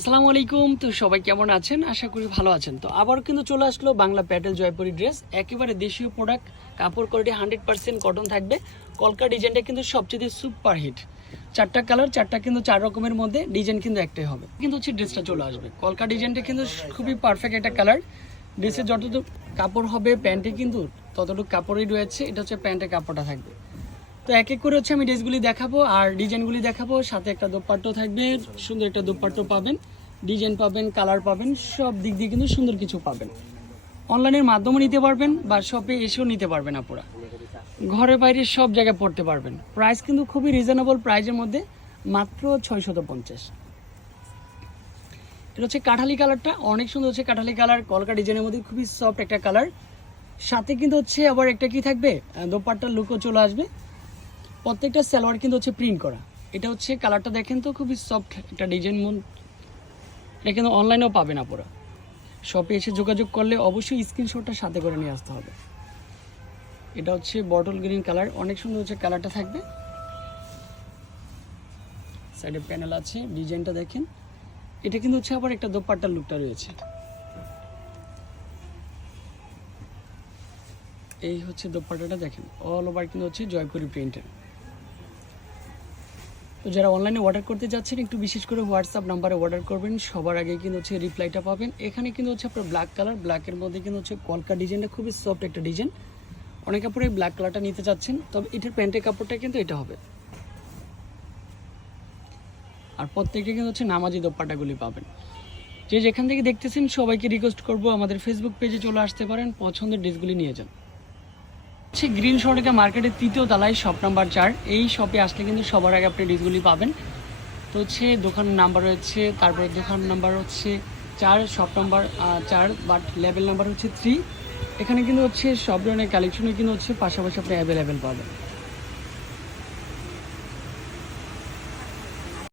আসসালামু আলাইকুম তো সবাই কেমন আছেন? আশা করি ভালো আছেন। তো আবার কিন্তু চলে আসলো বাংলা প্যাটেল জয়পুরি ড্রেস। একেবারে দেশীয় প্রোডাক্ট কাপড় কোয়ালিটি হান্ড্রেড পার্সেন্ট কটন থাকবে। কলকা ডিজাইনটা কিন্তু সবচেয়ে সুপার হিট চারটা কালার চারটা কিন্তু চার রকমের মধ্যে ডিজাইন কিন্তু একটাই হবে। কিন্তু হচ্ছে ড্রেসটা চলে আসবে। কলকা ডিজাইনটা কিন্তু খুবই পারফেক্ট একটা কালার ড্রেসের যতটুকু কাপড় হবে, প্যান্টে কিন্তু ততটুকু কাপড়ই রয়েছে। এটা হচ্ছে প্যান্টের কাপড়টা থাকবে। তো এক এক করে হচ্ছে আমি ড্রেসগুলি দেখাবো আর ডিজাইনগুলি দেখাবো। সাথে একটা দোপাট্টো থাকবে, সুন্দর একটা দোপাট্টো পাবেন। ডিজাইন পাবেন, কালার পাবেন, সব দিক দিয়ে কিন্তু সুন্দর কিছু পাবেন। অনলাইনের মাধ্যমে নিতে পারবেন বা শপে এসেও নিতে পারবেন আপনারা ঘরে বাইরে সব জায়গায় পড়তে পারবেন। প্রাইস কিন্তু খুবই রিজনেবল প্রাইজের মধ্যে, মাত্র ছয়শত পঞ্চাশ। এটা হচ্ছে কাঠালি কালারটা, অনেক সুন্দর হচ্ছে কাঠালি কালার কলকা ডিজাইনের মধ্যে খুবই সফট একটা কালার। সাথে কিন্তু হচ্ছে আবার একটা কি থাকবে দোপাট্টার লুকও চলে আসবে। প্রত্যেকটা সালোয়ার কিন্তু হচ্ছে প্রিন্ট করা। এটা হচ্ছে কালারটা দেখেন তো, খুবই সফট একটা ডিজাইন মন। এটা কিন্তু অনলাইনেও পাবেন আপনারা শপে এসে যোগাযোগ করলে অবশ্যই স্ক্রিনশটটা সাথে করে নিয়ে আসতে হবে। এটা হচ্ছে বটল গ্রিন কালার অনেক সুন্দর হচ্ছে কালারটা থাকবে। সাইডে প্যানেল আছে ডিজাইনটা দেখেন। এটা কিন্তু হচ্ছে আবার একটা দোপাট্টার লুকটা রয়েছে। এই হচ্ছে দোপাট্টাটা দেখেন অল ওভার কিন্তু হচ্ছে জয়পুরি প্রিন্টের তো যারা অনলাইনে অর্ডার করতে যাচ্ছেন, একটু বিশেষ করে হোয়াটসঅ্যাপ নাম্বারে অর্ডার করবেন, সবার আগে কিন্তু হচ্ছে রিপ্লাইটা পাবেন। এখানে কিন্তু হচ্ছে আপনার ব্ল্যাক কালার ব্ল্যাকের মধ্যে কিন্তু হচ্ছে কলকা ডিজাইনটা খুবই সফট একটা ডিজাইন অনেক কাপড়ে ব্ল্যাক কালারটা নিতে চাচ্ছেন তবে এটার প্যান্টের কাপড়টা কিন্তু এটা হবে। আর প্রত্যেকটা কিন্তু হচ্ছে নামাজি দোপাট্টাগুলি পাবেন। যে যেখান থেকে দেখতেছেন, সবাইকে রিকোয়েস্ট করব, আমাদের ফেসবুক পেজে চলে আসতে পারেন, পছন্দের ড্রেসগুলি নিয়ে যান। হচ্ছে গ্রিন শর্টিকা মার্কেটের তৃতীয় তলায় শপ নাম্বার চার। এই শপে আসলে কিন্তু সবার আগে আপনি ডিসগুলি পাবেন। তো হচ্ছে দোকানের নাম্বার হচ্ছে তারপরে দোকান নাম্বার হচ্ছে চার শপ নাম্বার চার বাট লেভেল নাম্বার হচ্ছে থ্রি এখানে কিন্তু হচ্ছে সব ধরনের কালেকশনই কিন্তু হচ্ছে পাশাপাশি আপনি অ্যাভেলেবেল পাবেন।